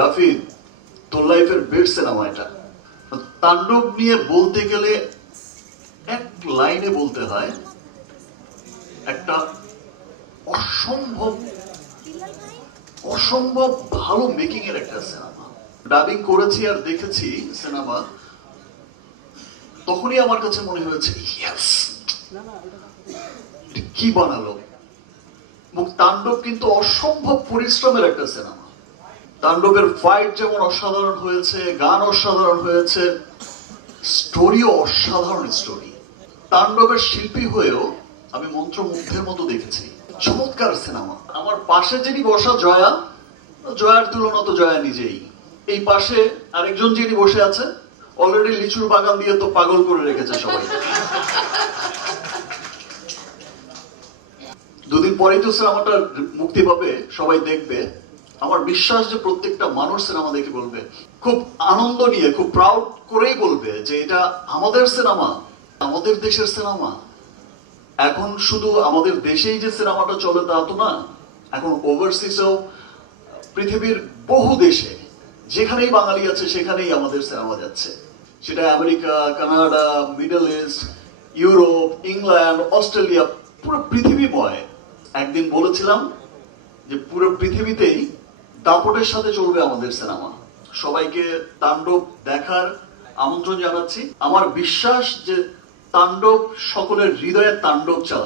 রাফি, তোর লাইফের best cinema এটা। তাণ্ডব নিয়ে বলতে গেলে এক লাইনে বলতে হয় একটা অসম্ভব অসম্ভব ভালো মেকিং এর একটা সিনেমা। ডাবিং করেছি আর দেখেছি সিনেমা, তখনই আমার কাছে মনে হয়েছে ইয়েস, কি বানালো। এবং তাণ্ডব কিন্তু অসম্ভব পরিশ্রমের একটা সিনেমা। তাণ্ডবের ফাইট যেমন অসাধারণ হয়েছে, গান অসাধারণ হয়েছে, স্টোরিও অসাধারণ স্টোরি। তাণ্ডবের শিল্পী হয়েও আমি মন্ত্রমুগ্ধের মতো দেখেছি। চমৎকার সিনেমা। আমার পাশে যিনি বসা জয়া, জয়ার তুলনা তো জয়া নিজেই। এই পাশে আরেকজন যিনি বসে আছে, অলরেডি লিচুর বাগান দিয়ে তো পাগল করে রেখেছে সবাই। দুদিন পরেই তো সিনেমাটা মুক্তি পাবে, সবাই দেখবে। আমার বিশ্বাস যে প্রত্যেকটা মানুষ সিনেমা দেখে বলবে, খুব আনন্দ নিয়ে, খুব প্রাউড করেই বলবে যে এটা আমাদের সিনেমা, আমাদের দেশের সিনেমা। এখন শুধু আমাদের দেশেই যে সিনেমাটা চলে তা তো না, এখন ওভারসিজেও পৃথিবীর বহু দেশে যেখানেই বাঙালি আছে সেখানেই আমাদের সিনেমা যাচ্ছে। সেটা America, Canada, middle east, Europe, England, Australia, পুরো পৃথিবীময়। একদিন বলেছিলাম যে পুরো পৃথিবীতেই দাপটের সাথে চলবে আমাদের সিনেমা। সবাইকে তাণ্ডব দেখার আমন্ত্রণ জানাচ্ছি। আমার বিশ্বাস যে তাণ্ডব সকলের হৃদয়ে তাণ্ডব চালায়।